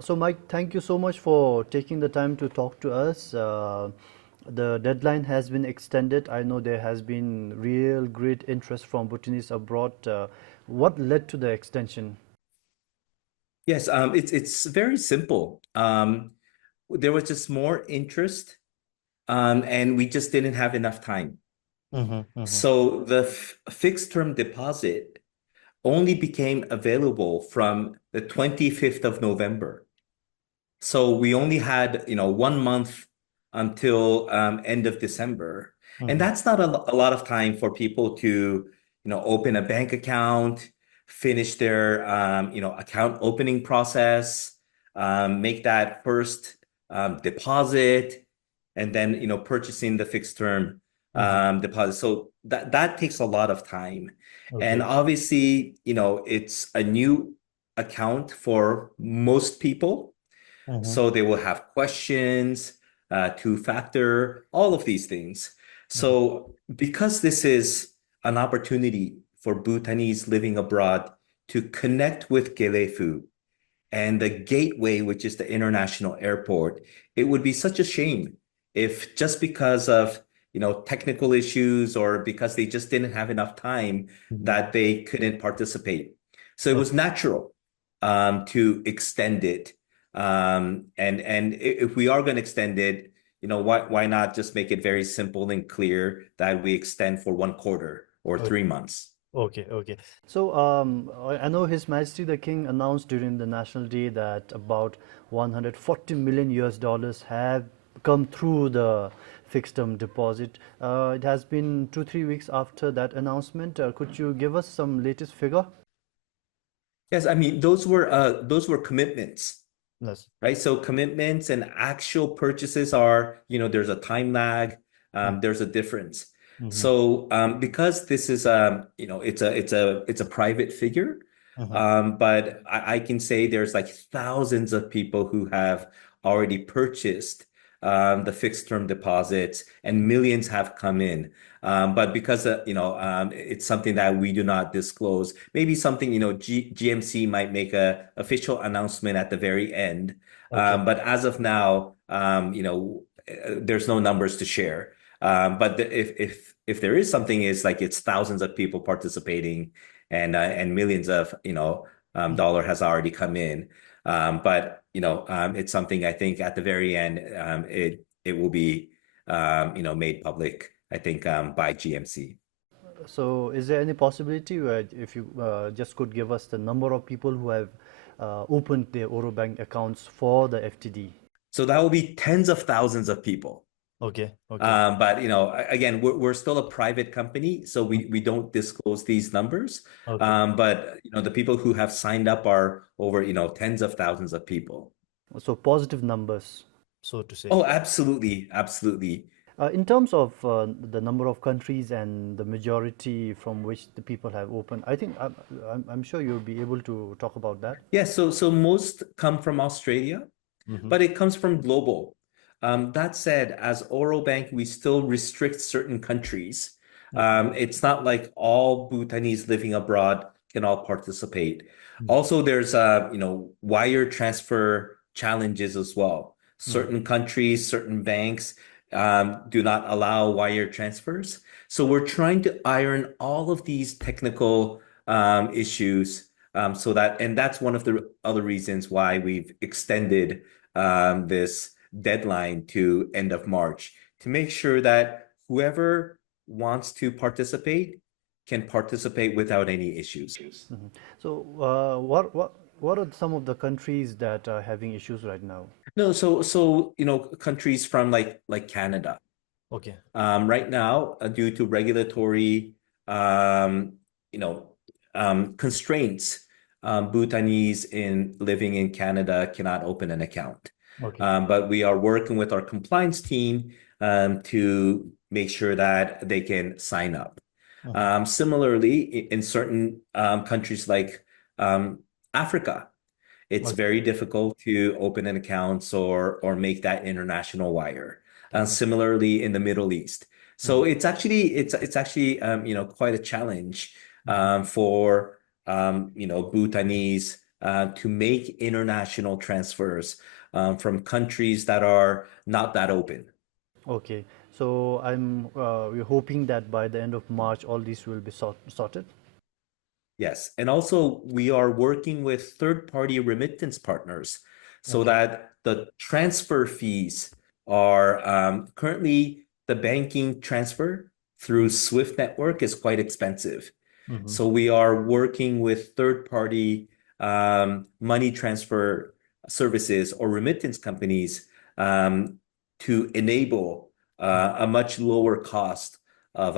So, Mike, thank you so much for taking the time to talk to us. The deadline has been extended. I know there has been real great interest from Bhutanese abroad. What led to the extension? Yes, it's very simple. There was just more interest, and we just didn't have enough time. Mm-hmm, mm-hmm. So the fixed term deposit only became available from the 25th of November. So we only had, 1 month until end of December. And Mm-hmm. that's not a lot of time for people to, open a bank account, finish their, account opening process, make that first deposit, and then, purchasing the fixed term Mm-hmm. deposit. So that takes a lot of time. And Okay. obviously, it's a new account for most people. Mm-hmm. So they will have questions, two-factor, all of these things. Mm-hmm. So because this is an opportunity for Bhutanese living abroad to connect with Gelephu and the gateway, which is the international airport, it would be such a shame if just because of technical issues or because they just didn't have enough time Mm-hmm. that they couldn't participate. So it was Okay. natural to extend it. And if we are going to extend it, why not just make it very simple and clear that we extend for 1 quarter or Okay. 3 months? Okay, okay. So, I know His Majesty the King announced during the National Day that about 140 million US dollars have come through the fixed term deposit. It has been 2, 3 weeks after that announcement. Could you give us some latest figure? Yes, I mean those were commitments, Yes. right? So commitments and actual purchases are, there's a time lag, there's a difference. Mm-hmm. So because this is it's a private figure, Mm-hmm. but I can say there's like thousands of people who have already purchased the fixed term deposits, and millions have come in. But because it's something that we do not disclose, maybe something GMC might make a official announcement at the very end. Okay. But as of now, there's no numbers to share. But if there is something, is like it's thousands of people participating, and millions of dollar has already come in. But it's something I think at the very end, it will be made public, I think, by GMC. So, is there any possibility where if you just could give us the number of people who have opened their Oro Bank accounts for the FTD? So that will be tens of thousands of people. Okay, okay. But again, we're still a private company, so we don't disclose these numbers. Okay. But the people who have signed up are over tens of thousands of people. So positive numbers, so to say. Oh, absolutely, absolutely. In terms of the number of countries and the majority from which the people have opened, I think I'm sure you'll be able to talk about that. Yeah, so most come from Australia, Mm-hmm. but it comes from global. That said, as Oro Bank, we still restrict certain countries. Okay. It's not like all Bhutanese living abroad can all participate. Mm-hmm. Also, there's wire transfer challenges as well. Mm-hmm. Certain countries, certain banks do not allow wire transfers. So we're trying to iron all of these technical issues, and that's one of the other reasons why we've extended this deadline to end of March, to make sure that whoever wants to participate can participate without any issues. Mm-hmm. So what are some of the countries that are having issues right now? No, so countries from like Canada. Okay. Right now, due to regulatory, um, you know, constraints, Bhutanese in living in Canada cannot open an account. Okay. But we are working with our compliance team to make sure that they can sign up. Mm-hmm. Similarly, in certain countries like Africa, it's Okay. very difficult to open an account or make that international wire. Mm-hmm. Similarly, in the Middle East, so Mm-hmm. it's actually quite a challenge Mm-hmm. for Bhutanese to make international transfers from countries that are not that open. Okay, so we're hoping that by the end of March, all these will be sorted. Yes, and also we are working with third-party remittance partners so Okay. that the transfer fees are currently the banking transfer through SWIFT network is quite expensive. Mm-hmm. So we are working with third-party money transfer services or remittance companies to enable a much lower cost of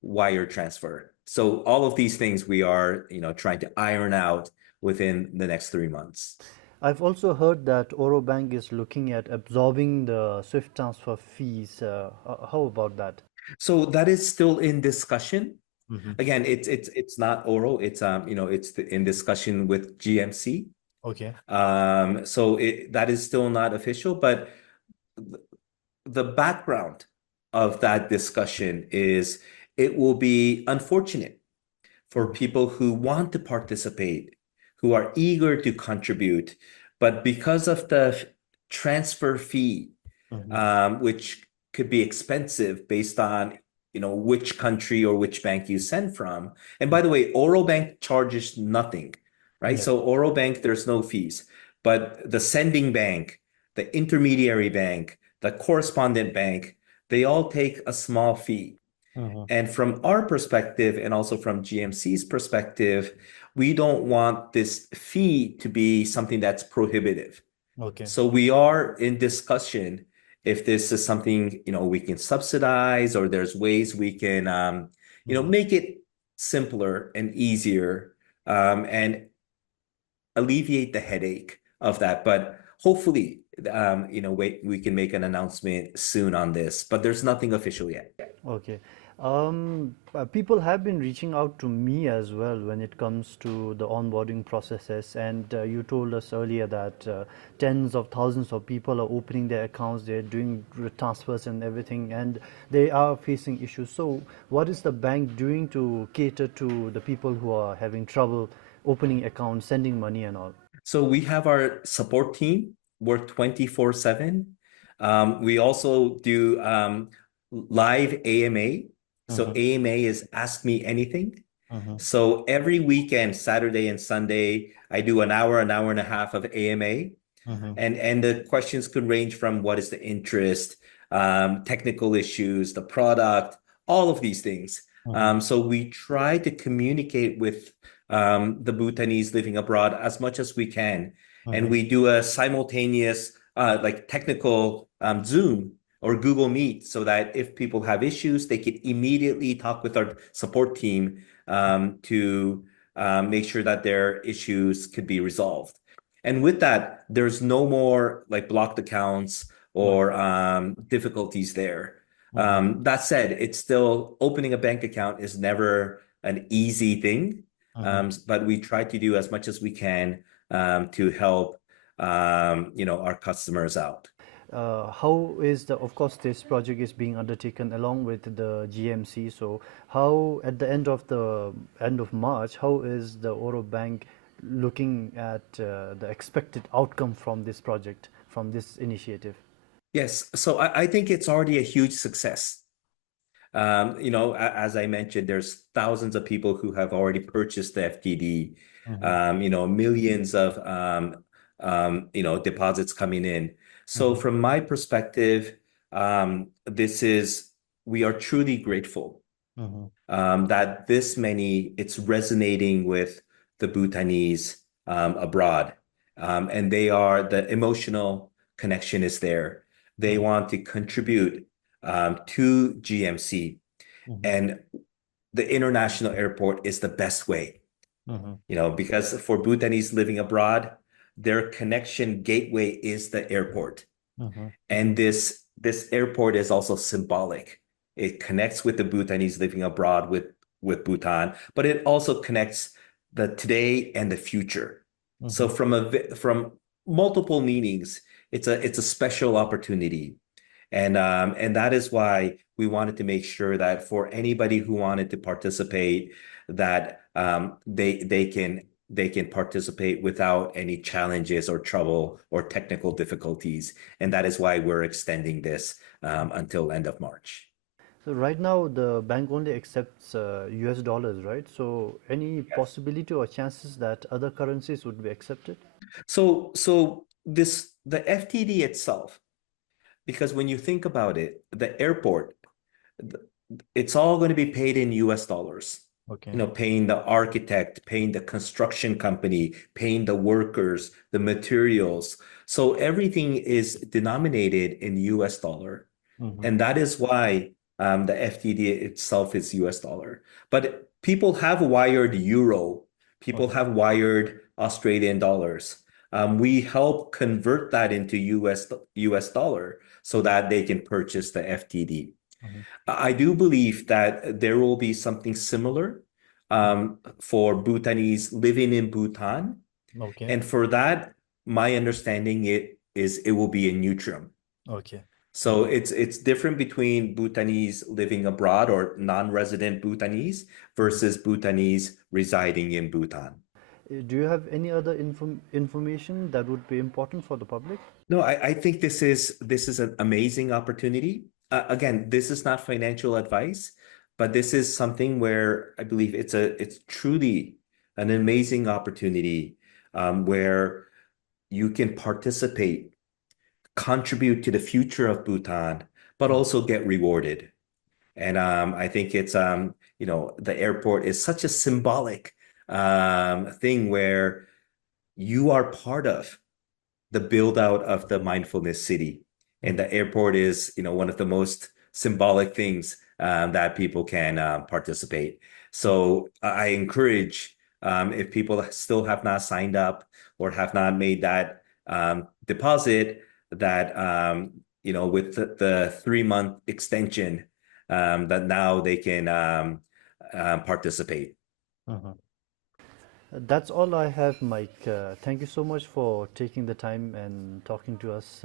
wire transfer. So all of these things we are, trying to iron out within the next 3 months. I've also heard that Oro Bank is looking at absorbing the SWIFT transfer fees. How about that? So that is still in discussion. Mm-hmm. Again, it's not oral. It's in discussion with GMC. Okay. So that is still not official, but the background of that discussion is it will be unfortunate for people who want to participate, who are eager to contribute, but because of the transfer fee, which could be expensive based on which country or which bank you send from. And by the way, Oro Bank charges nothing, right? Yes. So Oro Bank, there's no fees, but the sending bank, the intermediary bank, the correspondent bank, they all take a small fee. And from our perspective, and also from GMC's perspective, we don't want this fee to be something that's prohibitive. Okay. So we are in discussion if this is something, we can subsidize, or there's ways we can, make it simpler and easier, and alleviate the headache of that. But hopefully, we can make an announcement soon on this, but there's nothing official yet. Okay. People have been reaching out to me as well when it comes to the onboarding processes, and you told us earlier that tens of thousands of people are opening their accounts, they're doing transfers and everything, and they are facing issues. So, what is the bank doing to cater to the people who are having trouble opening accounts, sending money, and all? So we have our support team work 24/7. We also do live AMA. So AMA is Ask Me Anything. So every weekend, Saturday and Sunday, I do an hour and a half of AMA. And the questions could range from what is the interest, technical issues, the product, all of these things. So we try to communicate with the Bhutanese living abroad as much as we can. And we do a simultaneous like technical Zoom or Google Meet, so that if people have issues, they can immediately talk with our support team to make sure that their issues could be resolved. And with that, there's no more like blocked accounts or difficulties there. That said, it's still opening a bank account is never an easy thing, but we try to do as much as we can to help our customers out. How is of course, this project is being undertaken along with the GMC. So, how at the end of March, how is the Oro Bank looking at the expected outcome from this project, from this initiative? Yes, so I think it's already a huge success. As I mentioned, there's thousands of people who have already purchased the FTD. Millions of deposits coming in. So from my perspective, we are truly grateful that it's resonating with the Bhutanese abroad, and the emotional connection is there. They want to contribute to GMC, and the international airport is the best way. Because for Bhutanese living abroad, their connection gateway is the airport. And this airport is also symbolic. It connects with the Bhutanese living abroad with Bhutan, but it also connects the today and the future. So from multiple meanings, it's a special opportunity. And that is why we wanted to make sure that for anybody who wanted to participate, that they can they can participate without any challenges or trouble or technical difficulties. And that is why we're extending this until end of March. So right now the bank only accepts US dollars, right? So any possibility or chances that other currencies would be accepted? So the FTD itself, because when you think about it, the airport, it's all going to be paid in US dollars. Okay. Paying the architect, paying the construction company, paying the workers, the materials. So everything is denominated in US dollar. Mm-hmm. And that is why the FTD itself is US dollar. But people have wired euro, people Okay. have wired Australian dollars. We help convert that into US dollar so that they can purchase the FTD. Mm-hmm. I do believe that there will be something similar for Bhutanese living in Bhutan. Okay. And for that, my understanding it will be in Neutrum. Okay. So it's different between Bhutanese living abroad or non-resident Bhutanese versus Bhutanese residing in Bhutan. Do you have any other information that would be important for the public? No, I think this is an amazing opportunity. Again, this is not financial advice, but this is something where I believe it's truly an amazing opportunity where you can participate, contribute to the future of Bhutan, but also get rewarded. And I think the airport is such a symbolic thing where you are part of the build out of the mindfulness city. And the airport is, one of the most symbolic things that people can participate. So I encourage if people still have not signed up or have not made that deposit, that with the 3-month extension, that now they can participate. Mhm. That's all I have, Mike. Thank you so much for taking the time and talking to us.